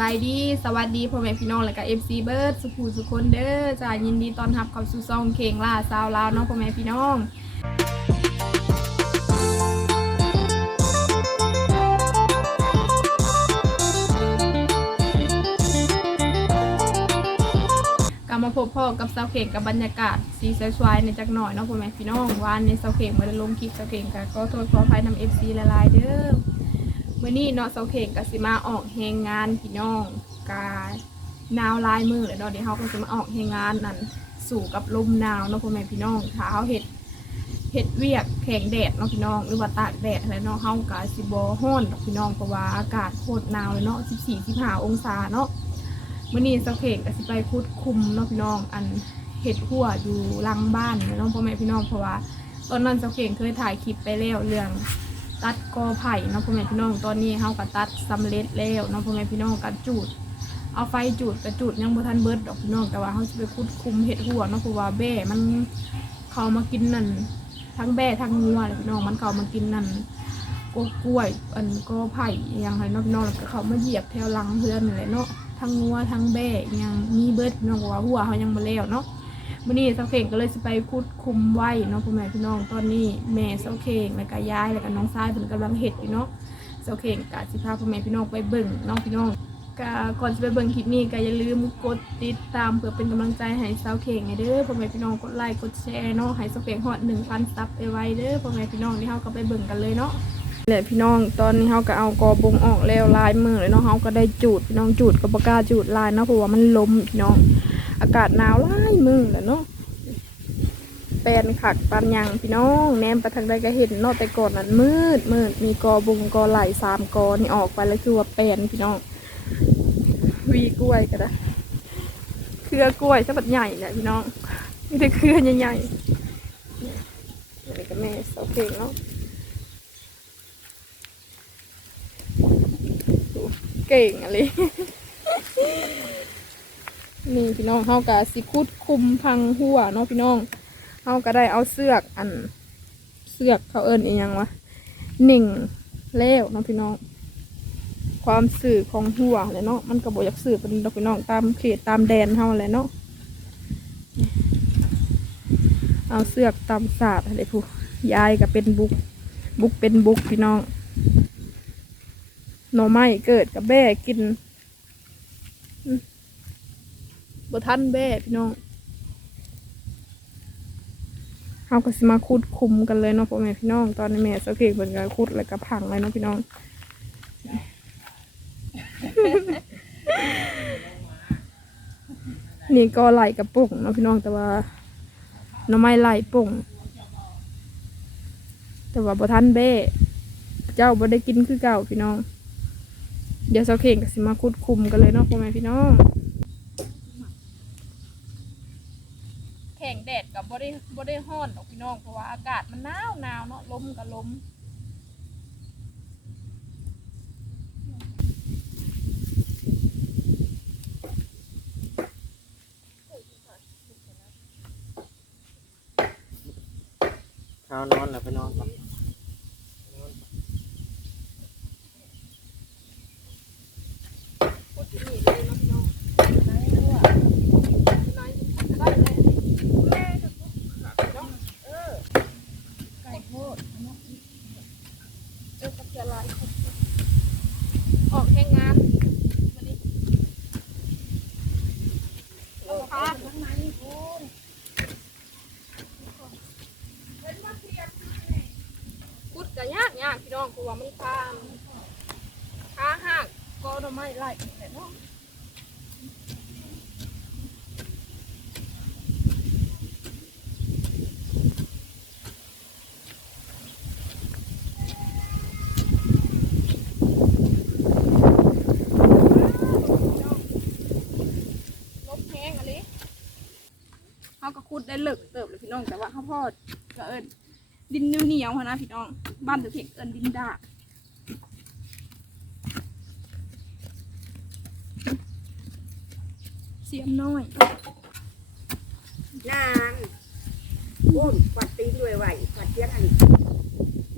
บายดีสวัสดีพ่อแม่พี่น้องและก็เอฟซีเบิร์ดสุขูสุคนเด้อจ้ายินดีต้อนรับเข้าสู่ซองเคงล่าสาวลาวน้องพ่อแม่พี่น้องกลับมาพบพ่อกับสาวเข่งกับบรรยากาศสีสวยๆในจักหน่อยเนาะพ่อแม่พี่น้องวานในสาวเข่งมาได้ลงคลิปสาวเข่งก็ขอโทษขออภัยนำเอฟซีละลายเด้อ มื่อนี้เนาะเสาเข่งกับสิมาออกแหงงานพี่น้องกานาวลายมือเลยเนาะเดี๋ยวเขาก็จะมาออกแหงงานนั่นสู่กับลมหนาวเนาะพ่อแม่พี่น้องถ้าเขาเห็ดเห็ดเวียกแข็งแดดเนาะพี่น้องหรือว่าตากแดดอะไรเนาะเขากะสิบฮ้อนพี่น้องเพราะว่าอากาศโคตรหนาวเลยเนาะสิบสี่สิบห้าองศาเนาะมื่อนี้เสาเข่งกับสิไปคุดคุมเนาะพี่น้องอันเห็ดหัวอยู่ลังบ้านเนาะพ่อแม่พี่น้องเพราะว่าตอนนั้นเสาเข่งเคยถ่ายคลิปไปแล้วเรื่อง ตัดกอไผ่เนาะพ่อแม่พี่น้องตอนนี้เฮาก็ตัดสำเร็จแล้วเนาะพ่อแม่พี่น้องก็จูด เอาไฟจูดกระจูดยังบ่ทันเบิดดอกพี่น้องแต่ว่าเฮาสิไปคุดคุมเห็ดหัวเนาะเพราะว่าแบ่มันเข้ามากินนั่นทั้งแบ่ทั้งงัวเลยพี่น้องมันเข้ามากินนั่นกกล้วยอันกอไผ่อหยังไรเนาะพี่น้องแล้วก็เข้ามาเหยียบแถวหลังเพื่อนนั่นแหละเนาะทั้งงัวทั้งแบ่ยังมีเบิดพี่น้องว่าหัวเฮายังบ่แล้วเนาะ มื่อนี้เสาเข่งก็เลยสิไปคุดคุมไว้เนาะพ่อแม่พี่น้องตอนนี้แม่เสาเข่งแล้วก็ยายแล้วก็น้องชายเพิ่นกำลังเฮ็ดอยู่เนาะเสาเข่งก็สิพาพ่อแม่พี่น้องไปเบิ่งน้องพี่น้องก็ก่อนจะไปเบิ่งคลิปนี้ก็อย่าลืมกดติดตามเพื่อเป็นกำลังใจให้เสาเข่งเด้อพ่อแม่พี่น้องกดไลค์กดแชร์เนาะให้เสาเข่งฮอด1,000ซับไปไว้เด้อพ่อแม่พี่น้องที่เฮาก็ไปเบิ่งกันเลยเนาะเนี่ยพี่น้องตอนนี้เฮาก็เอากอบงออกแล้วลายมือเลยเนาะเฮาก็ได้จูดพี่น้องจูดก็บ่กล้าจูดลายเนาะเพราะว่ามันล้มพี่น้อง อากาศหนาวหลายมือแล้วเนาะแปลนขักปานยังพี่น้องแนมไปทางใดก็เห็นเนอกแต่ก่อนนั้นมืดมืดมีกอบุงกอไหลสามกอนี่ออกไปแล้วคือว่าแปลนพี่น้อง วีกล้วยก็ได้เครือกล้วยฉบับใหญ่เนี่ยพี่น้องมีแต่เครือใหญ่ๆเนี่ยอะไรก็แม่เสาเพลงเนาะเก่งอะไร นี่พี่น้องเฮากะสิคุดคุมพังหัวเนาะพี่น้องเขาก็ได้เอาเสือกอันเสือกเขาเอิญอีหยังวะหนิ่งเล้วเนาะพี่น้อง ความสื่อของหัวเลยเนาะมันก็บอกอยากสื่อเป็นดอกพี่น้องตามเขตตามแดนเฮาแหละเนาะเอาเสือกตามศาสตร์อะไรผู้ยายก็เป็นบุกบุกเป็นบุกพี่น้องหน่อไม้เกิดกับแบ่กิน บ่ทันแบ่พี่น้องเขาก็สิมาคุดคุมกันเลยเนาะพ่อแม่พี่น้องตอนนี้แม่เสาเข่งเพิ่นก็คุดแล้วก็พังเลยเนาะพี่น้องนี่ก็ไหลกระปุกเนาะพี่น้องแต่ว่าหน้ำไม้ไหลปุ่งแต่ว่าบ่ทันเบ้เจ้าบ่ได้กินคือเก่าพี่น้อง เดี๋ยวเสาเข่งก็สิมาคุดคุมกันเลยเนาะพ่อแม่พี่น้อง แข่งแดดกั บ่ได้บ่ได้ฮ้อนดอกพี่น้องเพราะว่าอากาศมันหนาวหนาวเนาะลมกับลมเช้านอนแล้วไปนอนก่อน พูดที่นี่เลยเนาะพี่น้องได้หัวได้ได้เลยแม่จะพูดเนาะเออไก่โคตรเนาะเออกับจะลายออกแข่งงานวันนี้เราพาข้างในพูน พูดกันยากยากพี่น้องเพราะว่ามันพาขาหักก็ทำไมไล่แต่เนาะลบแห้งอะไรเขาก็คุดได้เลิกเติบเลยพี่น้องแต่ว่าเขาพอดก็เอิญ ดินเหนียวๆหั้นนะพี่น้อง บ้านตัวเพ็กเอิญดินดาเสียมน้อย นานโอ้ยปัดตีนด้วยไหวปัดเทียงอันนี้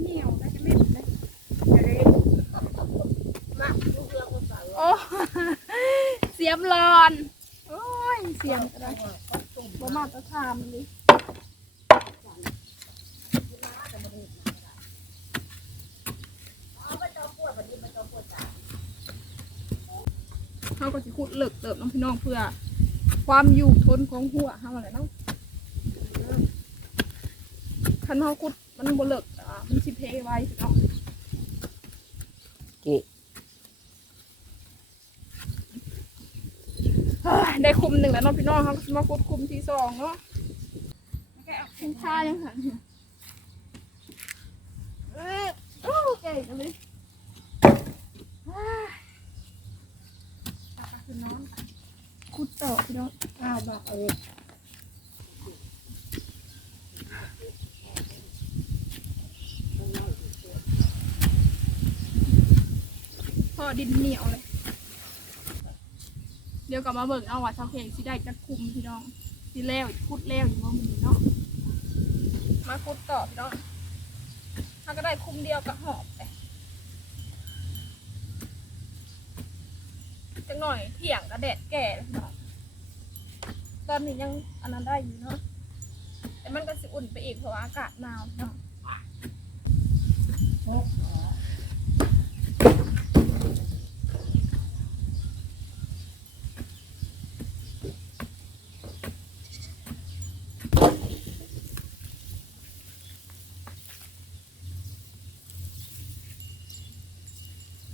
เหนียวได้จะไม่ได้จะได้มากลูกเรือคนสาวโอ้สียมรอน โอ้ย เสียมก็ได้บ่มาตรฐานเลย เขุดเหลึกเติบน้องพี่น้องเพื่อ ความอยู่ทนของหัวเขาอะไรเนาะคันเขาขุดมันบ่เหลึกอะมันสิเพไว้พี่น้องกิเฮ้ยได้คุมหนึ่งแล้วเนาะพี่น้องเขามาขุดคุมที่สองเนาะคุณค่ายังหันอยู่เอ้ยโอ้เก่งจังเลย คือนอนกันขุดต่อพี่น้องข้าวบักเอ้ยพอดินเหนียวเลย เดี๋ยวกลับมาเบิกเอาว่าชาวเพลงสิได้จะคุมพี่น้องสิแล้วคุดแล้วอยู่ว่ามึงเนาะมาคุดต่อพี่น้องถ้าก็ได้คุมเดียวกับหอบไป จังหน่อยเที่ยงก็แดดแก่แล้วพี่น้องตอนนี้ยังอันนั้นได้อยู่เนาะแต่มันก็สิอุ่นไปอีกเพราะว่าอากาศหนาวพี่น้อง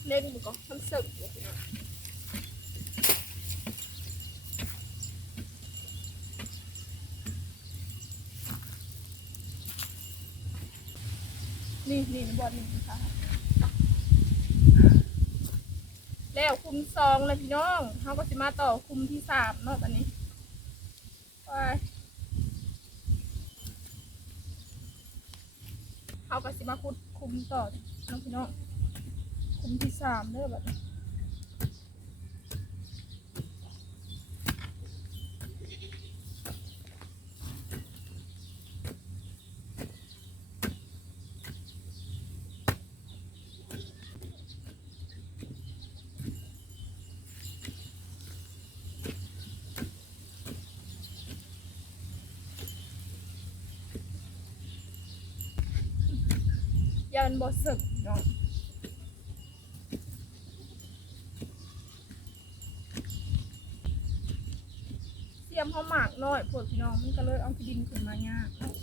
เล่นมันก็มันเสิร์ฟอยู่ พี่น้องนี่นี่บอลนี่ะ แล้วคุมซองเลยพี่น้องเขาก็จะมาต่อคุมที่สามเนาะตอนนี้ไปเขาก็จะมาคุดคุมต่อน้องพี่น้องคุมที่สามเด้อแบบนี้ ยันบอสึกเนาะเสียมเขาหมากน้อยพวกพี่น้องมันก็เลยเอาที่ดินขึ้นมายากเนาะ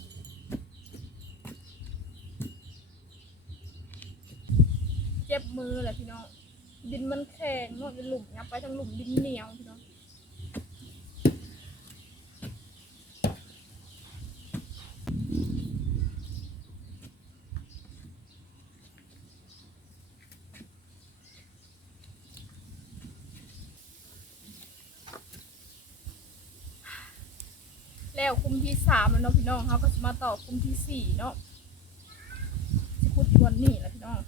เจ็บมือแหละพี่น้องดินมันแข็งเนาะเป็นหลุมยับไปทั้งหลุมดินเหนียวพี่ แล้วคุมที่สามแล้วเนาะพี่น้องเขาก็จะมาต่อคุมที่สี่เนาะจะพูดวันนี้แหละพี่น้อง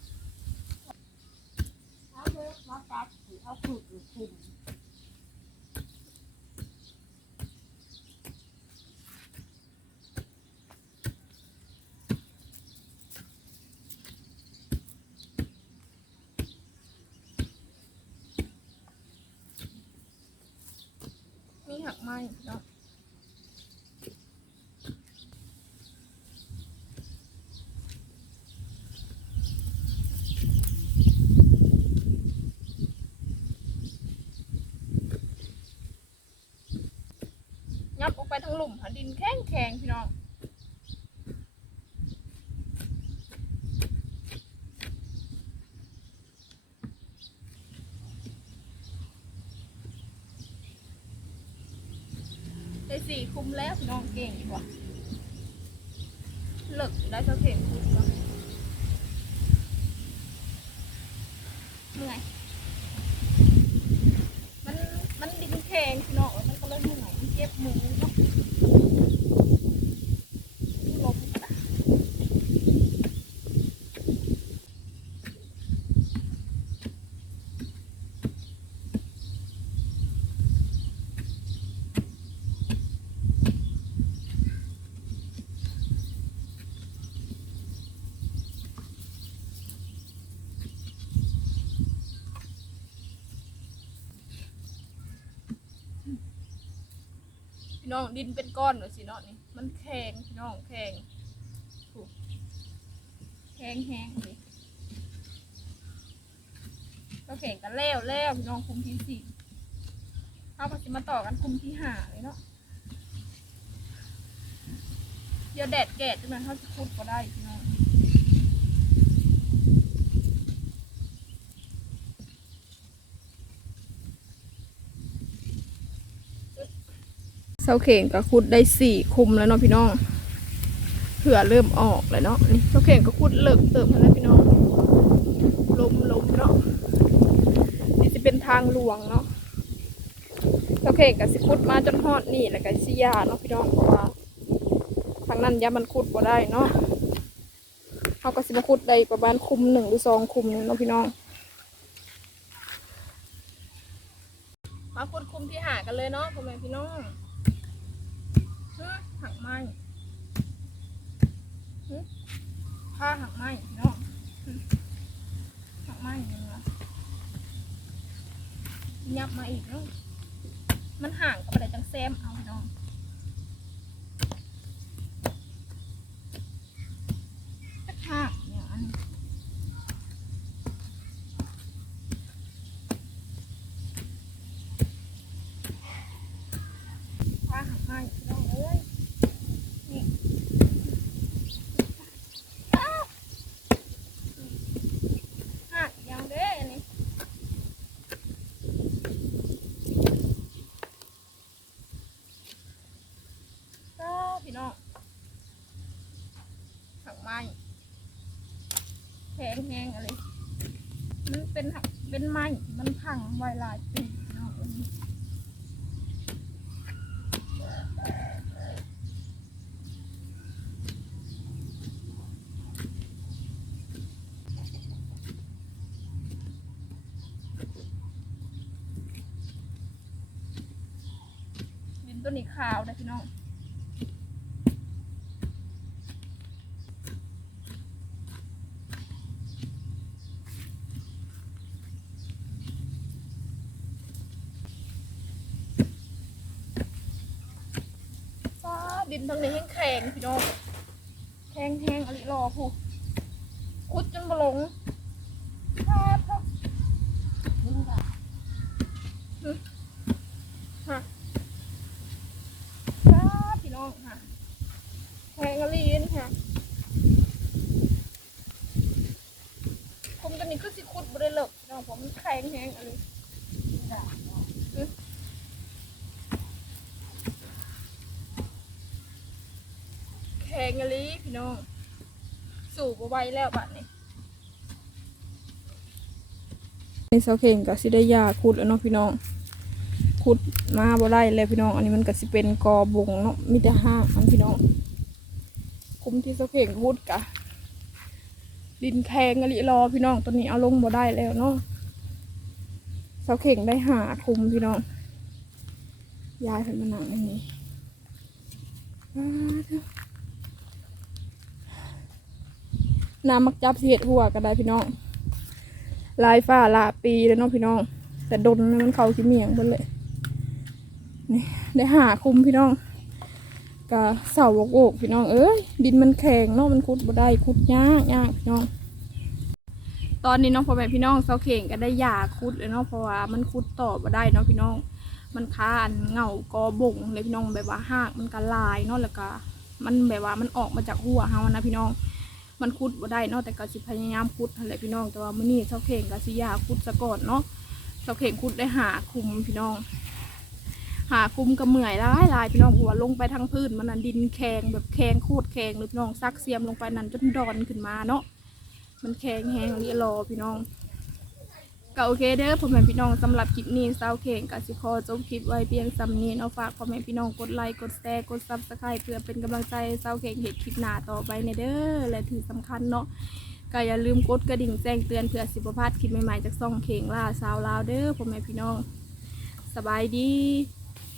เอาเด้อมาตัดสิเอาฝึกอยู่คุมมีหักไม้พี่น้องยับออกไปทั้ง หลุมหาดินแข็งแข็งพี่น้องได้สี่คุมแล้วพี่น้องเก่งอีกว่ะเลิกได้เท่าเข่งคุมแล้วเมื่อย น้องดินเป็นก้อนเลยสิเนาะนี่มันแข็งพี่น้องแข็งโอ้แข็งแห้งเลยก็แข็งกันแล้วแล้วพี่น้องคุมที่สี่เอาก็สิมาต่อกันคุมที่ห้าเลยเนาะเดี๋ยวแดดแดดจังเลยเขาจะพูดก็ได้พี่น้องาเข่งกับคุดได้สี่คุมแล้วเนาะพี่น้องเผื่อเริ่มออกแล้วเนาะนี่เสาเข่งก็คุดเลิกเติมแล้วพี่น้องลมลมเนาะนี่จะเป็นทางหลวงเนาะเสาเข่งกับสิคุดมาจนฮอดนี่แล้วก็สิยาเนาะพี่น้องเพราะว่าทางนั้นยามันคุดบ่ได้เนาะเขาก็สิมาคุดได้ประมาณคุมหนึ่งหรือสองคุมนึงเนาะพี่น้องมาคุดคุมที่หากันเลยเนาะพ่อแม่พี่น้องฮึหักไม้ฮึ ผ้าหักไม้พี่น้องฮึหักไม้ยังไงยับมาอีกเนาะมันห่างกับอะไรจังแซมเอาพี่น้องจักหักอย่างอันนี้ผ้าหักไม้พี่น้องเอ้ยนี่อ้าวหักอย่างเด้อันนี้ ก็พี่น้องถังไม้ แห้งอะไรมันเป็นหักเป็นไม้มันพังไวหลายปีพี่น้องเอ้ยดินตัวนี้ขาวนะพี่น้อง ฟ้า ดินทางนี้แห้งแข็งพี่น้องแข็งแห้งอะไรรอผู้คุดจนบลงฟาดครับฮึฮะฟาพี่น้องค่ะแข็งอะไรนี่ค่ะคุมตัวนี้คือสิคุดบริเลิกน้องผมแข็งแห้งอะไรฮึ แข่ งกันเลยพี่น้อง สูบไว้แล้วบัดนี้ในเสาเข่งก็สิได้ยาขุดแล้วเนาะพี่น้องขุดมาบ่ได้แล้วพี่น้อง อันนี้มันก็สิเป็นกอบงเนาะมีแต่ห้างมันพี่น้อง คุมที่เสาเข่งขุดกะดินแข็งอลิรอพี่น้องตอนนี้เอาลงบ่ได้แล้วเนาะเสาเข่งได้หาคุมพี่น้องยายขึ้นมานั่งในนี้ว้าวเถอะ น้ำมักจับเสียดหัวก็ได้พี่น้องลายฝ้าลาปีแล้วเนาะพี่น้อง แต่ดนมันเขาขี้เมียงหมดเลยนี่ได้หาคุมพี่น้องกะเสาโอกพี่น้องเอ้ยดินมันแข็งเนาะมันคุดบ่ได้คุดยากยากพี่น้อง ตอนนี้น้องพ่อแม่พี่น้องเสาเข่งก็ได้ยาคุดเลยเนาะเพราะว่ามันคุดต่อบ่ได้เนาะพี่น้อง มันคาอันเงากอบงเลยพี่น้องแบบว่าหากมันก็ลายเนาะแล้วก็มันแบบว่ามันออกมาจากหัวเฮานะพี่น้อง มันคุดบ่ได้เนาะแต่ก็สิพยายามคุดนั่นแหละพี่น้อง แต่ว่ามื้อนี้เสาเข่งก็สิยาคุดซะก่อนเนาะเสาเข่งคุดได้หาคุมพี่น้อง หาคุมก็เมื่อยหลายหลายพี่น้องเพราะว่าลงไปทางพื้นมันนั่นดินแข็งแบบแข็งโคตรแข็งเลยพี่น้องซักเสียมลงไปนั่นจนดอนขึ้นมาเนาะมันแข็งแห้งนี่รอพี่น้อง ก็โอเคเด้อพ่อแม่พี่น้องสำหรับคลิปนี้สาวเข่งก็สิคอจบคลิปไว้เพียงสำนี้เอาฝากพ่อแม่พี่น้องกดไลค์กดแชร์กดซับสไครต์เพื่อเป็นกำลังใจสาวเข่งเห็ดคลิปหน้าต่อไปในเด้อและถือสำคัญเนาะก็อย่าลืมกดกระดิ่งแจ้งเตือนเพื่อสิบพลาดคลิปใหม่ๆจากซ่องเข่งล่าสาวลาวเด้อพ่อแม่พี่น้องสบายดี